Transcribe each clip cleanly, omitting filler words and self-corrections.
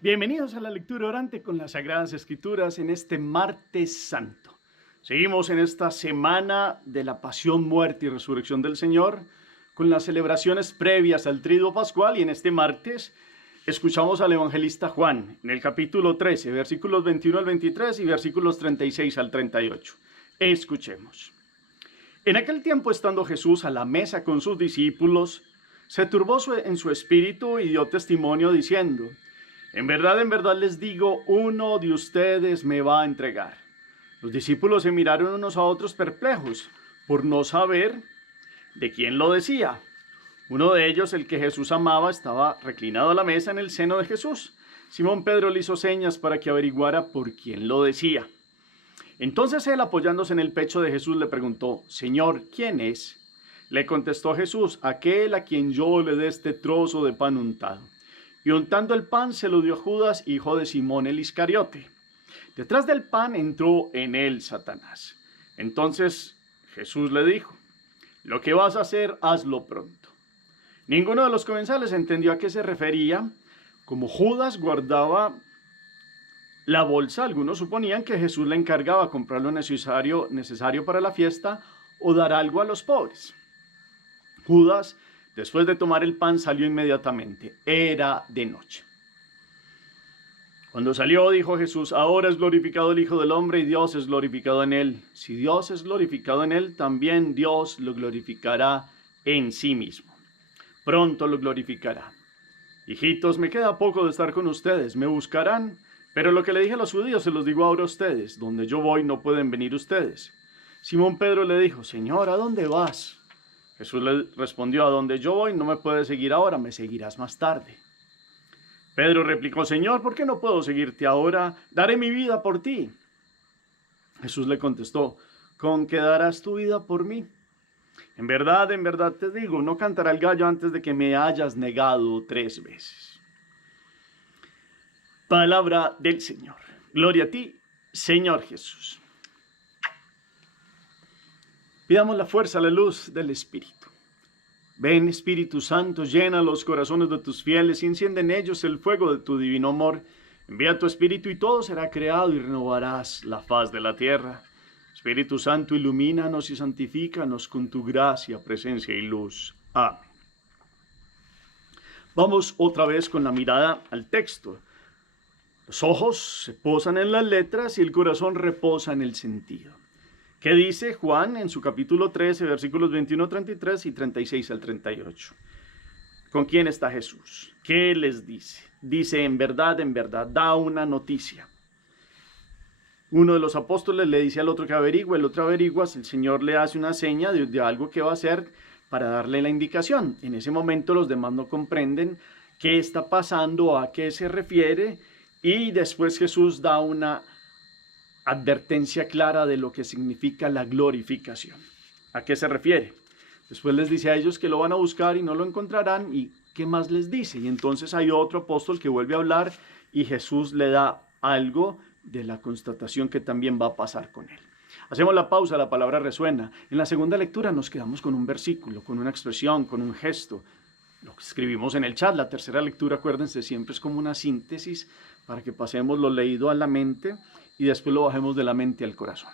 Bienvenidos a la lectura orante con las Sagradas Escrituras en este martes santo. Seguimos en esta semana de la pasión, muerte y resurrección del Señor con las celebraciones previas al Triduo Pascual, y en este martes escuchamos al evangelista Juan en el capítulo 13, versículos 21 al 23 y versículos 36 al 38. Escuchemos. En aquel tiempo, estando Jesús a la mesa con sus discípulos, se turbó en su espíritu y dio testimonio diciendo: en verdad les digo, uno de ustedes me va a entregar. Los discípulos se miraron unos a otros perplejos por no saber de quién lo decía. Uno de ellos, el que Jesús amaba, estaba reclinado a la mesa en el seno de Jesús. Simón Pedro le hizo señas para que averiguara por quién lo decía. Entonces él, apoyándose en el pecho de Jesús, le preguntó: Señor, ¿quién es? Le contestó Jesús: aquel a quien yo le dé este trozo de pan untado. Y untando el pan se lo dio a Judas, hijo de Simón el Iscariote. Detrás del pan entró en él Satanás. Entonces Jesús le dijo: lo que vas a hacer, hazlo pronto. Ninguno de los comensales entendió a qué se refería. Como Judas guardaba la bolsa, algunos suponían que Jesús le encargaba comprar lo necesario para la fiesta o dar algo a los pobres. Judas, después de tomar el pan, salió inmediatamente. Era de noche. Cuando salió, dijo Jesús: ahora es glorificado el Hijo del Hombre y Dios es glorificado en él. Si Dios es glorificado en él, también Dios lo glorificará en sí mismo. Pronto lo glorificará. Hijitos, me queda poco de estar con ustedes. Me buscarán, pero lo que le dije a los judíos se los digo ahora a ustedes: donde yo voy no pueden venir ustedes. Simón Pedro le dijo: Señor, ¿a dónde vas? Jesús le respondió: a donde yo voy no me puedes seguir ahora, me seguirás más tarde. Pedro replicó: Señor, ¿por qué no puedo seguirte ahora? Daré mi vida por ti. Jesús le contestó: ¿con qué darás tu vida por mí? En verdad te digo, no cantará el gallo antes de que me hayas negado 3 veces. Palabra del Señor. Gloria a ti, Señor Jesús. Pidamos la fuerza, la luz del Espíritu. Ven, Espíritu Santo, llena los corazones de tus fieles y enciende en ellos el fuego de tu divino amor. Envía tu Espíritu y todo será creado y renovarás la faz de la tierra. Espíritu Santo, ilumínanos y santifícanos con tu gracia, presencia y luz. Amén. Vamos otra vez con la mirada al texto. Los ojos se posan en las letras y el corazón reposa en el sentido. ¿Qué dice Juan en su capítulo 13, versículos 21, 33 y 36 al 38? ¿Con quién está Jesús? ¿Qué les dice? Dice: en verdad, da una noticia. Uno de los apóstoles le dice al otro que averigüe, el otro averigua, el Señor le hace una seña de algo que va a hacer para darle la indicación. En ese momento los demás no comprenden qué está pasando, a qué se refiere, y después Jesús da una advertencia clara de lo que significa la glorificación. ¿A qué se refiere? Después les dice a ellos que lo van a buscar y no lo encontrarán. ¿Y qué más les dice? Y entonces hay otro apóstol que vuelve a hablar y Jesús le da algo de la constatación que también va a pasar con él. Hacemos la pausa, la palabra resuena. En la segunda lectura nos quedamos con un versículo, con una expresión, con un gesto. Lo que escribimos en el chat. La tercera lectura, acuérdense, siempre es como una síntesis para que pasemos lo leído a la mente y después lo bajemos de la mente al corazón.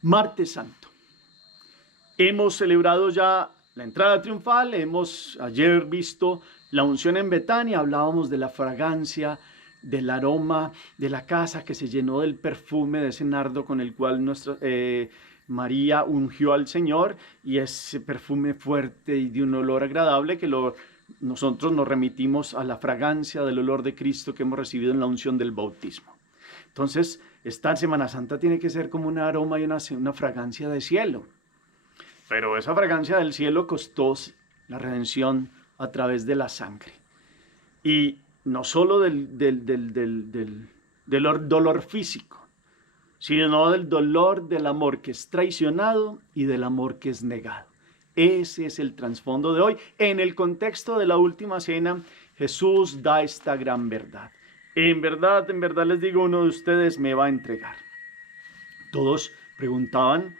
Martes Santo. Hemos celebrado ya la entrada triunfal, hemos ayer visto la unción en Betania, hablábamos de la fragancia, del aroma de la casa que se llenó del perfume de ese nardo con el cual María ungió al Señor, y ese perfume fuerte y de un olor agradable que nosotros nos remitimos a la fragancia del olor de Cristo que hemos recibido en la unción del bautismo. Entonces, esta Semana Santa tiene que ser como un aroma y una fragancia de cielo. Pero esa fragancia del cielo costó la redención a través de la sangre. Y no solo del dolor físico, sino del dolor del amor que es traicionado y del amor que es negado. Ese es el trasfondo de hoy. En el contexto de la última cena, Jesús da esta gran verdad. En verdad les digo, uno de ustedes me va a entregar. Todos preguntaban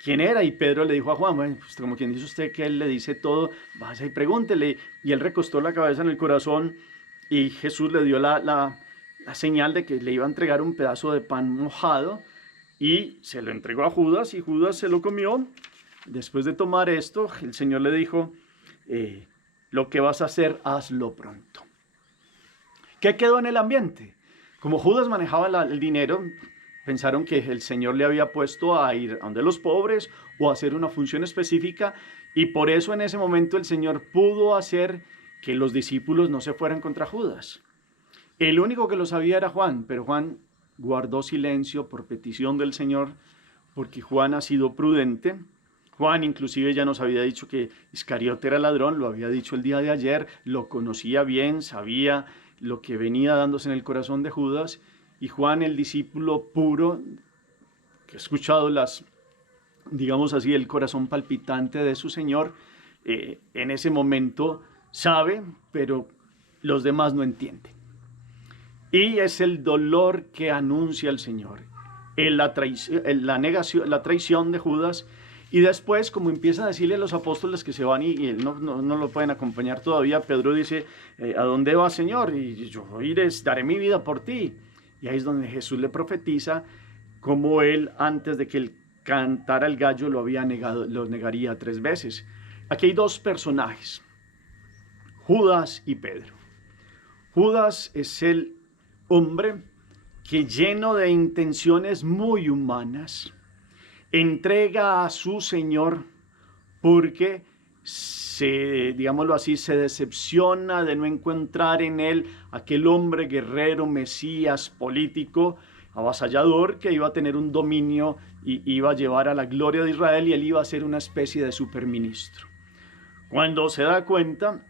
quién era y Pedro le dijo a Juan: bueno, pues como quien dice usted que él le dice todo, vaya y pregúntele. Y él recostó la cabeza en el corazón y Jesús le dio la señal de que le iba a entregar un pedazo de pan mojado y se lo entregó a Judas y Judas se lo comió. Después de tomar esto, el Señor le dijo, lo que vas a hacer, hazlo pronto. ¿Qué quedó en el ambiente? Como Judas manejaba el dinero, pensaron que el Señor le había puesto a ir a donde los pobres o a hacer una función específica, y por eso en ese momento el Señor pudo hacer que los discípulos no se fueran contra Judas. El único que lo sabía era Juan, pero Juan guardó silencio por petición del Señor, porque Juan ha sido prudente. Juan inclusive ya nos había dicho que Iscariote era ladrón, lo había dicho el día de ayer, lo conocía bien, sabía lo que venía dándose en el corazón de Judas, y Juan, el discípulo puro, que ha escuchado digamos así, el corazón palpitante de su Señor, en ese momento sabe, pero los demás no entienden. Y es el dolor que anuncia el Señor, la traición de Judas. Y después, como empieza a decirle a los apóstoles que se van y no lo pueden acompañar todavía, Pedro dice, ¿a dónde vas, Señor? Y yo iré, daré mi vida por ti. Y ahí es donde Jesús le profetiza cómo él, antes de que él cantara el gallo, lo negaría 3 veces. Aquí hay 2 personajes, Judas y Pedro. Judas es el hombre que, lleno de intenciones muy humanas, entrega a su Señor porque digámoslo así, se decepciona de no encontrar en él aquel hombre guerrero, mesías, político, avasallador, que iba a tener un dominio y iba a llevar a la gloria de Israel, y él iba a ser una especie de superministro. Cuando se da cuenta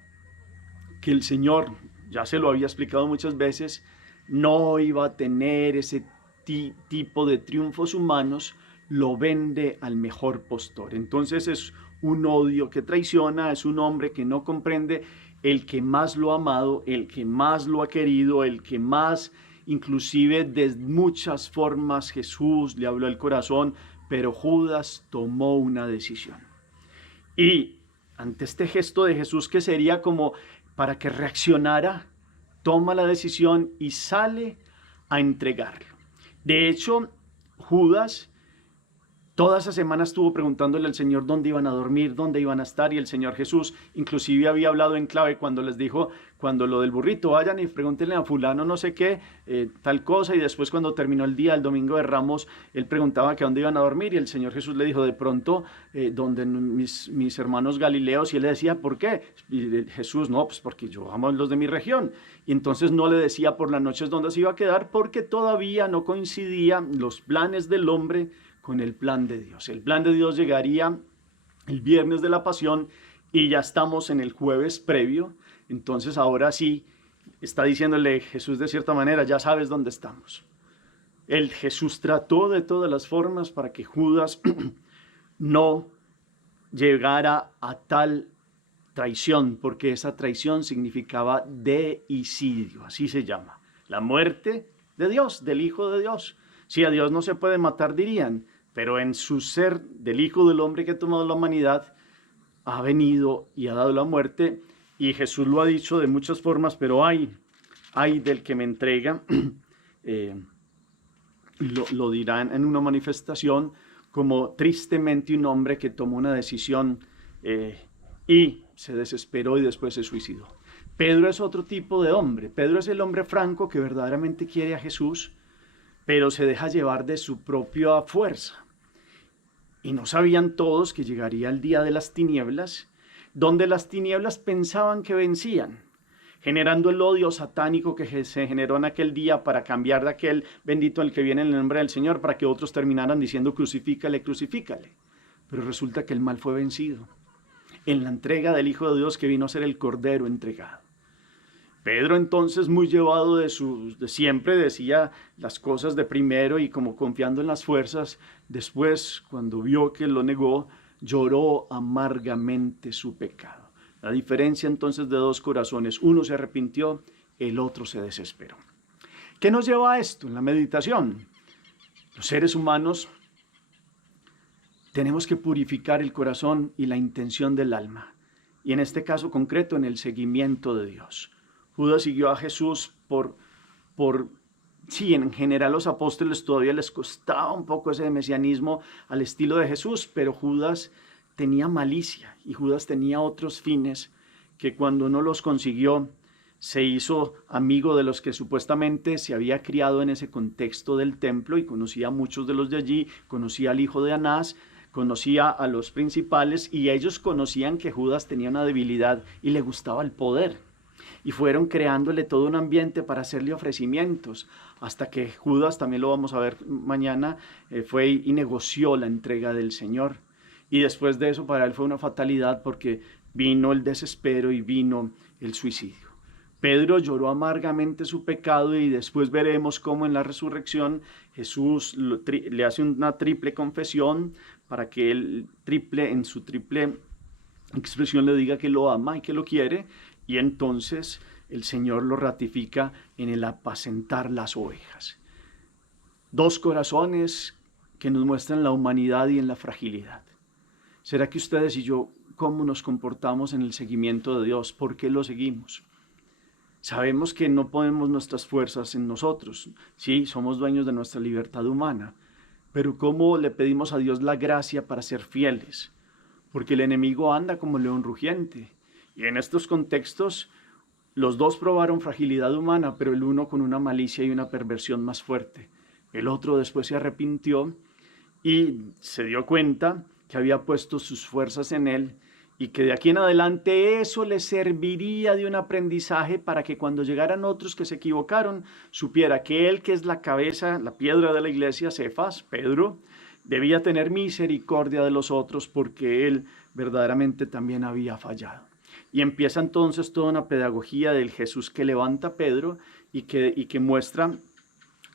que el Señor, ya se lo había explicado muchas veces, no iba a tener ese tipo de triunfos humanos, lo vende al mejor postor. Entonces es un odio que traiciona, es un hombre que no comprende el que más lo ha amado, el que más lo ha querido, el que más, inclusive de muchas formas, Jesús le habló al corazón, pero Judas tomó una decisión. Y ante este gesto de Jesús, que sería como para que reaccionara, toma la decisión y sale a entregarlo. De hecho, Judas toda esa semana estuvo preguntándole al Señor dónde iban a dormir, dónde iban a estar, y el Señor Jesús inclusive había hablado en clave cuando les dijo, cuando lo del burrito, vayan y pregúntenle a fulano no sé qué, tal cosa, y después cuando terminó el día, el domingo de Ramos, él preguntaba que dónde iban a dormir, y el Señor Jesús le dijo, de pronto, donde mis hermanos galileos, y él le decía, ¿por qué? Y Jesús, no, pues porque yo amo a los de mi región, y entonces no le decía por las noches dónde se iba a quedar, porque todavía no coincidían los planes del hombre con el plan de Dios. El plan de Dios llegaría el viernes de la pasión y ya estamos en el jueves previo. Entonces ahora sí está diciéndole Jesús de cierta manera, ya sabes dónde estamos. Jesús trató de todas las formas para que Judas no llegara a tal traición, porque esa traición significaba deicidio, así se llama, la muerte de Dios, del Hijo de Dios. Si a Dios no se puede matar, dirían, pero en su ser del Hijo del Hombre que ha tomado la humanidad, ha venido y ha dado la muerte, y Jesús lo ha dicho de muchas formas, pero ay del que me entrega, lo dirán en una manifestación como tristemente un hombre que tomó una decisión y se desesperó y después se suicidó. Pedro es otro tipo de hombre. Pedro es el hombre franco que verdaderamente quiere a Jesús, pero se deja llevar de su propia fuerza. Y no sabían todos que llegaría el día de las tinieblas, donde las tinieblas pensaban que vencían, generando el odio satánico que se generó en aquel día para cambiar de aquel bendito el que viene en el nombre del Señor, para que otros terminaran diciendo crucifícale, crucifícale. Pero resulta que el mal fue vencido en la entrega del Hijo de Dios, que vino a ser el Cordero entregado. Pedro entonces, muy llevado de siempre, decía las cosas de primero y como confiando en las fuerzas. Después, cuando vio que lo negó, lloró amargamente su pecado. La diferencia entonces de 2 corazones, uno se arrepintió, el otro se desesperó. ¿Qué nos lleva a esto en la meditación? Los seres humanos tenemos que purificar el corazón y la intención del alma, y en este caso concreto en el seguimiento de Dios. Judas siguió a Jesús sí, en general los apóstoles todavía les costaba un poco ese mesianismo al estilo de Jesús, pero Judas tenía malicia y Judas tenía otros fines que cuando uno los consiguió, se hizo amigo de los que supuestamente se había criado en ese contexto del templo y conocía a muchos de los de allí, conocía al hijo de Anás, conocía a los principales y ellos conocían que Judas tenía una debilidad y le gustaba el poder. Y fueron creándole todo un ambiente para hacerle ofrecimientos, hasta que Judas, también lo vamos a ver mañana, fue y negoció la entrega del Señor. Y después de eso para él fue una fatalidad porque vino el desespero y vino el suicidio. Pedro lloró amargamente su pecado y después veremos cómo en la resurrección Jesús le hace una triple confesión para que él en su triple expresión le diga que lo ama y que lo quiere, y entonces el Señor lo ratifica en el apacentar las ovejas. Dos corazones que nos muestran la humanidad y en la fragilidad. ¿Será que ustedes y yo cómo nos comportamos en el seguimiento de Dios? ¿Por qué lo seguimos? Sabemos que no ponemos nuestras fuerzas en nosotros, sí, somos dueños de nuestra libertad humana, pero ¿cómo le pedimos a Dios la gracia para ser fieles? Porque el enemigo anda como león rugiente, y en estos contextos los dos probaron fragilidad humana, pero el uno con una malicia y una perversión más fuerte. El otro después se arrepintió y se dio cuenta que había puesto sus fuerzas en él, y que de aquí en adelante eso le serviría de un aprendizaje para que cuando llegaran otros que se equivocaron, supiera que él, que es la cabeza, la piedra de la iglesia, Cefas, Pedro, debía tener misericordia de los otros porque él verdaderamente también había fallado. Y empieza entonces toda una pedagogía del Jesús que levanta a Pedro y que muestra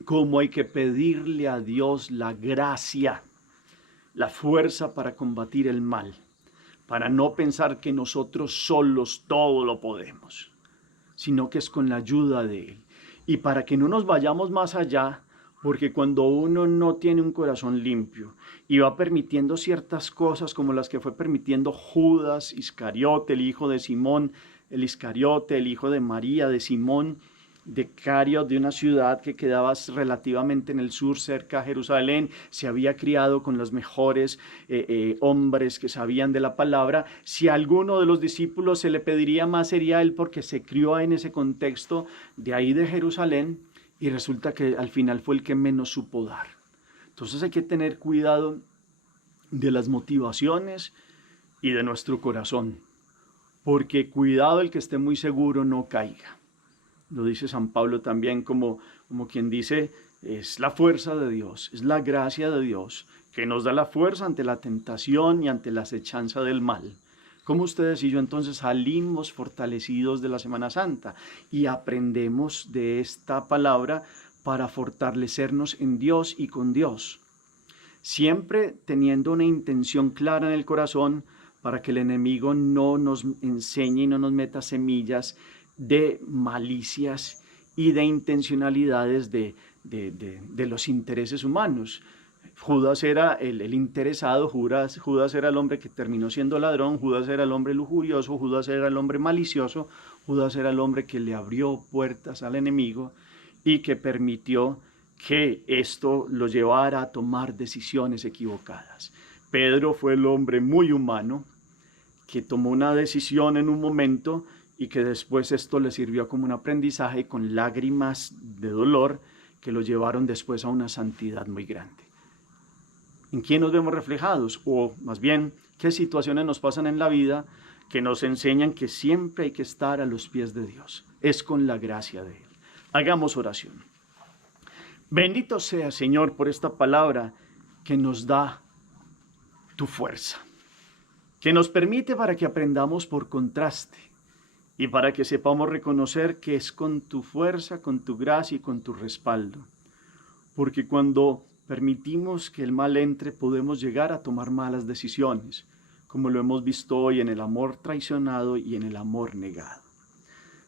cómo hay que pedirle a Dios la gracia, la fuerza para combatir el mal, para no pensar que nosotros solos todo lo podemos, sino que es con la ayuda de Él. Y para que no nos vayamos más allá, porque cuando uno no tiene un corazón limpio y va permitiendo ciertas cosas como las que fue permitiendo Judas Iscariote, el hijo de Simón, el Iscariote, el hijo de María, de Simón, de Cario, de una ciudad que quedaba relativamente en el sur, cerca de Jerusalén, se había criado con los mejores hombres que sabían de la palabra. Si a alguno de los discípulos se le pediría más, sería él, porque se crió en ese contexto de ahí de Jerusalén, y resulta que al final fue el que menos supo dar. Entonces hay que tener cuidado de las motivaciones y de nuestro corazón, porque cuidado el que esté muy seguro no caiga. Lo dice San Pablo también como quien dice, es la fuerza de Dios, es la gracia de Dios que nos da la fuerza ante la tentación y ante la acechanza del mal. Como ustedes y yo entonces salimos fortalecidos de la Semana Santa y aprendemos de esta palabra para fortalecernos en Dios y con Dios, siempre teniendo una intención clara en el corazón para que el enemigo no nos enseñe y no nos meta semillas de malicias y de intencionalidades de los intereses humanos. Judas era el interesado, Judas era el hombre que terminó siendo ladrón, Judas era el hombre lujurioso, Judas era el hombre malicioso, Judas era el hombre que le abrió puertas al enemigo y que permitió que esto lo llevara a tomar decisiones equivocadas. Pedro fue el hombre muy humano que tomó una decisión en un momento y que después esto le sirvió como un aprendizaje con lágrimas de dolor que lo llevaron después a una santidad muy grande. ¿En quién nos vemos reflejados? O más bien, ¿qué situaciones nos pasan en la vida que nos enseñan que siempre hay que estar a los pies de Dios? Es con la gracia de Él. Hagamos oración. Bendito sea, Señor, por esta palabra que nos da tu fuerza, que nos permite para que aprendamos por contraste y para que sepamos reconocer que es con tu fuerza, con tu gracia y con tu respaldo. Porque cuando permitimos que el mal entre, podemos llegar a tomar malas decisiones, como lo hemos visto hoy en el amor traicionado y en el amor negado.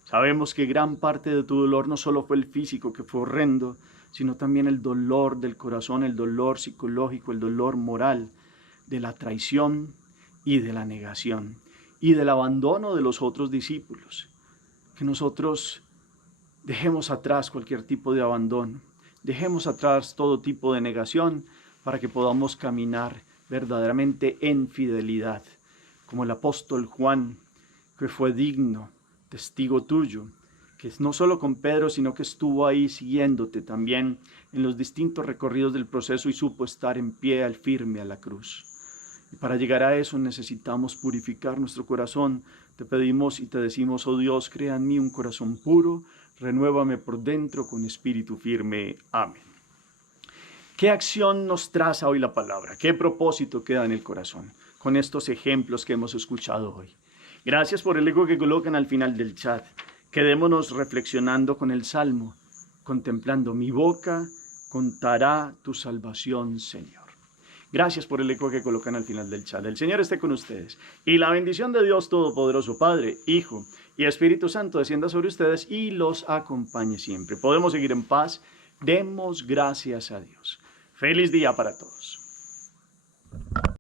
Sabemos que gran parte de tu dolor no solo fue el físico, que fue horrendo, sino también el dolor del corazón, el dolor psicológico, el dolor moral, de la traición y de la negación, y del abandono de los otros discípulos. Que nosotros Dejemos atrás cualquier tipo de abandono. Dejemos atrás todo tipo de negación para que podamos caminar verdaderamente en fidelidad, como el apóstol Juan, que fue digno, testigo tuyo, que no solo con Pedro, sino que estuvo ahí siguiéndote también en los distintos recorridos del proceso y supo estar en pie al firme a la cruz. Y para llegar a eso necesitamos purificar nuestro corazón. Te pedimos y te decimos, oh Dios, crea en mí un corazón puro, renuévame por dentro con espíritu firme. Amén. ¿Qué acción nos traza hoy la palabra? ¿Qué propósito queda en el corazón con estos ejemplos que hemos escuchado hoy? Gracias por el eco que colocan al final del chat. Quedémonos reflexionando con el Salmo, contemplando mi boca contará tu salvación, Señor. Gracias por el eco que colocan al final del chat. El Señor esté con ustedes. Y la bendición de Dios Todopoderoso, Padre, Hijo y Espíritu Santo descienda sobre ustedes y los acompañe siempre. Podemos seguir en paz. Demos gracias a Dios. Feliz día para todos.